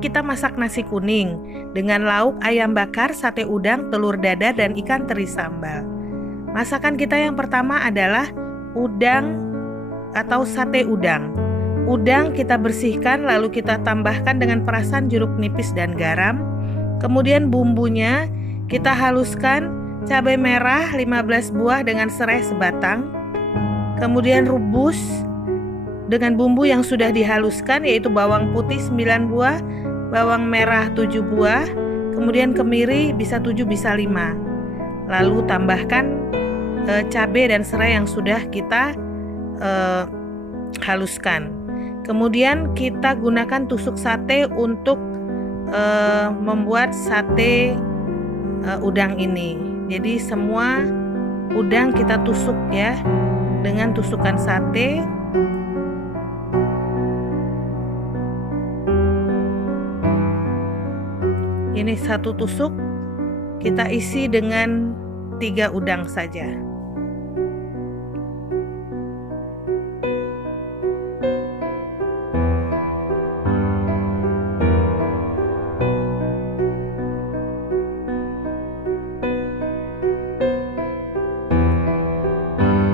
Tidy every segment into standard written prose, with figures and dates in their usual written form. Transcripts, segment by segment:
Kita masak nasi kuning dengan lauk ayam bakar, sate udang, telur dadar, dan ikan teri sambal. Masakan kita yang pertama adalah udang atau sate udang. Udang kita bersihkan lalu kita tambahkan dengan perasan jeruk nipis dan garam. Kemudian bumbunya kita haluskan, cabai merah 15 buah dengan serai sebatang. Kemudian rebus dengan bumbu yang sudah dihaluskan, yaitu bawang putih 9 buah, bawang merah 7 buah, kemudian kemiri bisa 7 bisa 5. Lalu tambahkan cabai dan serai yang sudah kita haluskan. Kemudian kita gunakan tusuk sate untuk membuat sate udang ini. Jadi semua udang kita tusuk ya dengan tusukan sate. Ini satu tusuk kita isi dengan 3 udang saja.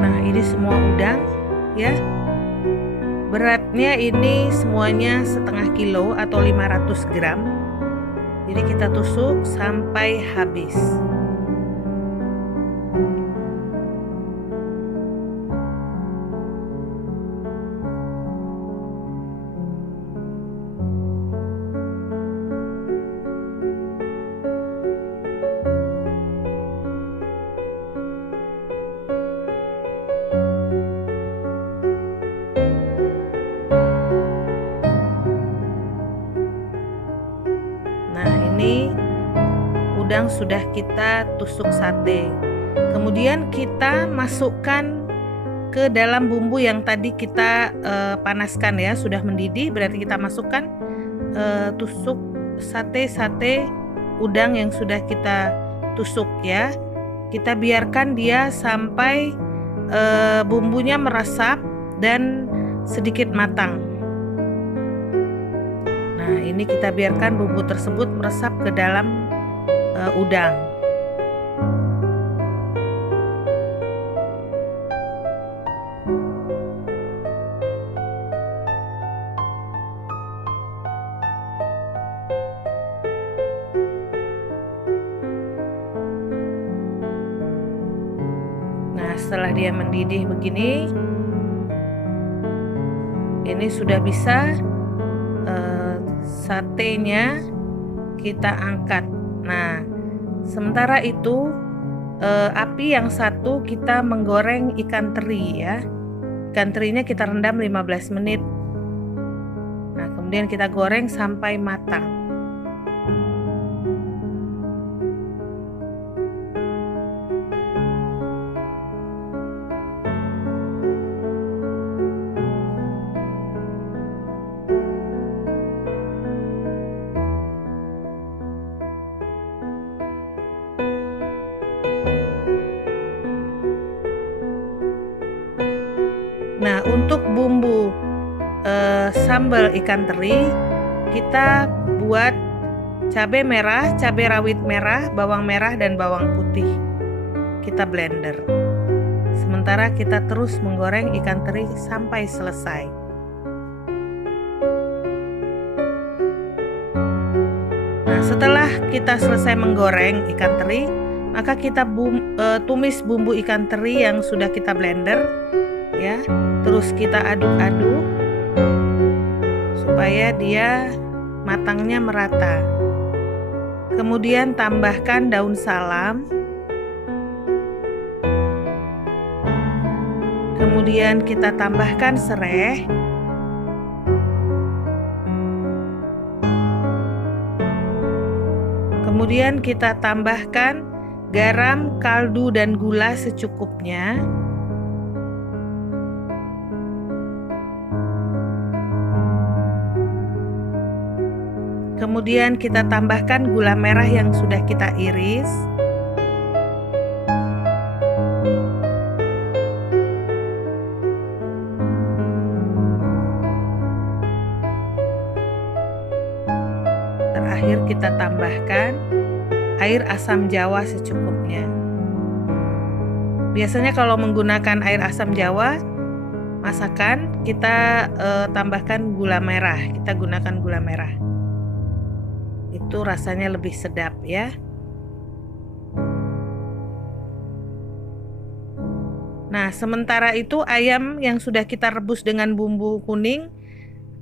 Nah, ini semua udang ya. Beratnya ini semuanya setengah kilo atau 500 gram. Jadi kita tusuk sampai habis. Ini udang sudah kita tusuk sate. Kemudian kita masukkan ke dalam bumbu yang tadi kita panaskan ya, sudah mendidih, berarti kita masukkan tusuk sate udang yang sudah kita tusuk ya. Kita biarkan dia sampai bumbunya meresap dan sedikit matang. Nah, ini kita biarkan bumbu tersebut meresap ke dalam udang. Nah, setelah dia mendidih begini, ini sudah bisa satenya kita angkat. Nah, sementara itu api yang satu kita menggoreng ikan teri ya. Ikan terinya kita rendam 15 menit. Nah, kemudian kita goreng sampai matang. Nah, untuk bumbu sambal ikan teri kita buat cabai merah, cabai rawit merah, bawang merah, dan bawang putih. Kita blender. Sementara kita terus menggoreng ikan teri sampai selesai. Nah, setelah kita selesai menggoreng ikan teri, maka kita tumis bumbu ikan teri yang sudah kita blender ya. Terus kita aduk-aduk supaya dia matangnya merata. Kemudian tambahkan daun salam. Kemudian kita tambahkan serai. Kemudian kita tambahkan garam, kaldu, dan gula secukupnya. Kemudian kita tambahkan gula merah yang sudah kita iris. Terakhir kita tambahkan air asam jawa secukupnya. Biasanya kalau menggunakan air asam jawa masakan, kita tambahkan gula merah. Kita gunakan gula merah. Itu rasanya lebih sedap ya. Nah, sementara itu ayam yang sudah kita rebus dengan bumbu kuning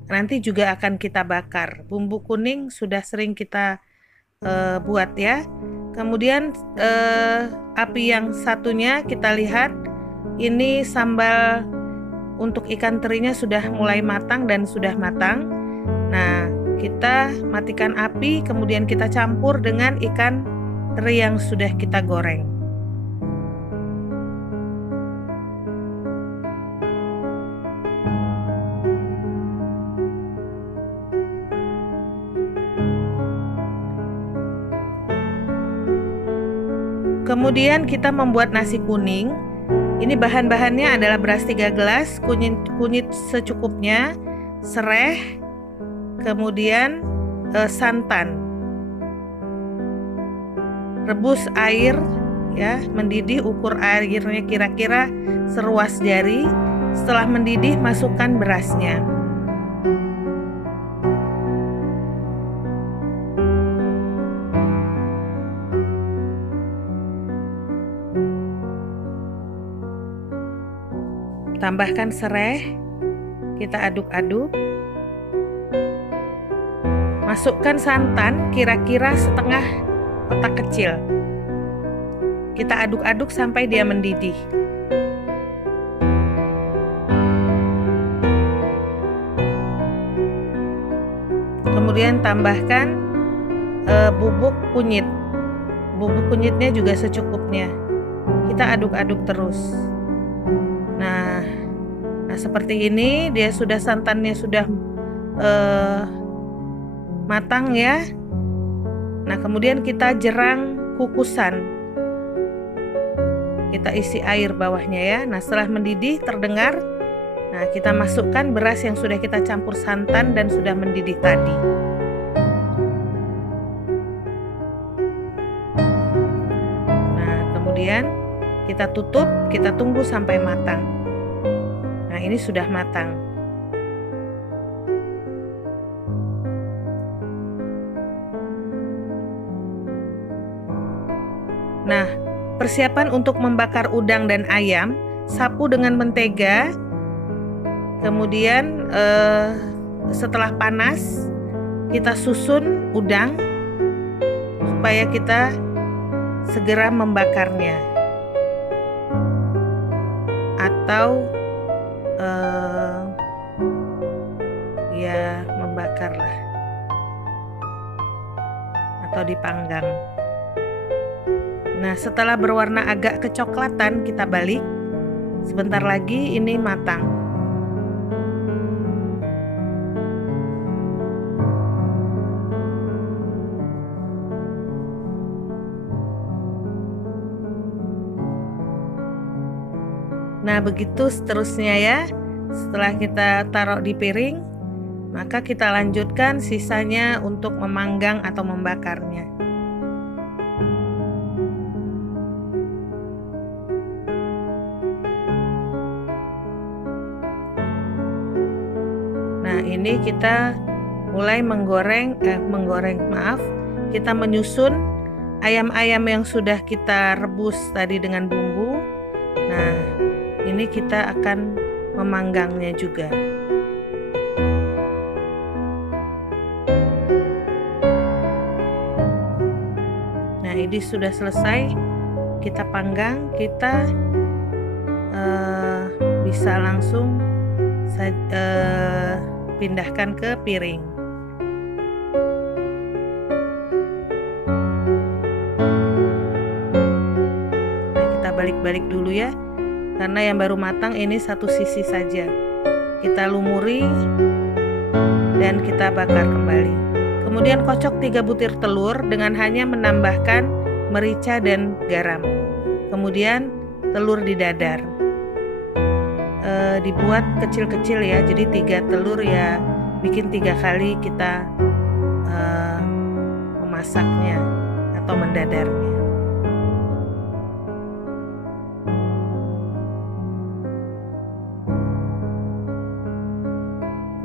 nanti juga akan kita bakar. Bumbu kuning sudah sering kita buat ya. Kemudian api yang satunya kita lihat, ini sambal untuk ikan terinya sudah mulai matang dan sudah matang. Nah, kita matikan api, kemudian kita campur dengan ikan teri yang sudah kita goreng. Kemudian kita membuat nasi kuning. Ini bahan-bahannya adalah beras 3 gelas, kunyit secukupnya, sereh, kemudian santan. Rebus air ya, mendidih, ukur airnya kira-kira seruas jari. Setelah mendidih, masukkan berasnya. Tambahkan serai, kita aduk-aduk. Masukkan santan kira-kira setengah kotak kecil. Kita aduk-aduk sampai dia mendidih. Kemudian tambahkan bubuk kunyit. Bubuk kunyitnya juga secukupnya. Kita aduk-aduk terus. Nah, seperti ini dia sudah, santannya sudah matang ya. Nah, kemudian kita jerang kukusan. Kita isi air bawahnya ya. Nah, setelah mendidih terdengar, nah kita masukkan beras yang sudah kita campur santan dan sudah mendidih tadi. Nah, kemudian kita tutup, kita tunggu sampai matang. Nah, ini sudah matang. Nah, persiapan untuk membakar udang dan ayam, sapu dengan mentega. Kemudian setelah panas, kita susun udang supaya kita segera membakarnya. Atau ya membakarlah, atau dipanggang. Nah, setelah berwarna agak kecoklatan, kita balik. Sebentar lagi ini matang. Nah, begitu seterusnya ya. Setelah kita taruh di piring, maka kita lanjutkan sisanya untuk memanggang atau membakarnya. Nah, ini kita mulai kita menyusun ayam-ayam yang sudah kita rebus tadi dengan bumbu. Nah, ini kita akan memanggangnya juga. Nah, ini sudah selesai. Kita panggang, kita bisa langsung pindahkan ke piring. Nah, kita balik-balik dulu ya. Karena yang baru matang ini satu sisi saja. Kita lumuri dan kita bakar kembali. Kemudian kocok 3 butir telur dengan hanya menambahkan merica dan garam. Kemudian telur didadar. Dibuat kecil-kecil ya. Jadi 3 telur ya bikin 3 kali kita memasaknya atau mendadarnya.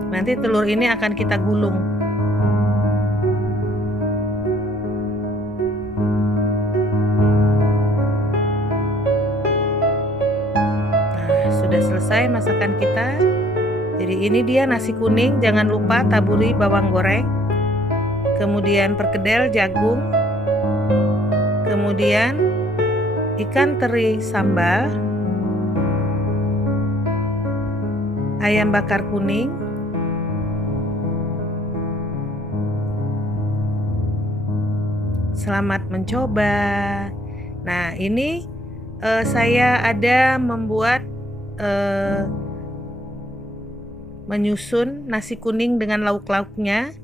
Nanti telur ini akan kita gulung. Nah, sudah selesai masakan kita. Jadi ini dia nasi kuning, jangan lupa taburi bawang goreng, kemudian perkedel jagung, kemudian ikan teri sambal, ayam bakar kuning, selamat mencoba. Nah, ini saya ada membuat menyusun nasi kuning dengan lauk-lauknya.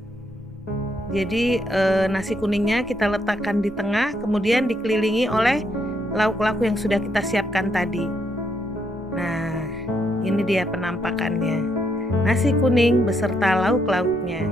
Jadi nasi kuningnya kita letakkan di tengah, kemudian dikelilingi oleh lauk-lauk yang sudah kita siapkan tadi. Nah, ini dia penampakannya. Nasi kuning beserta lauk-lauknya.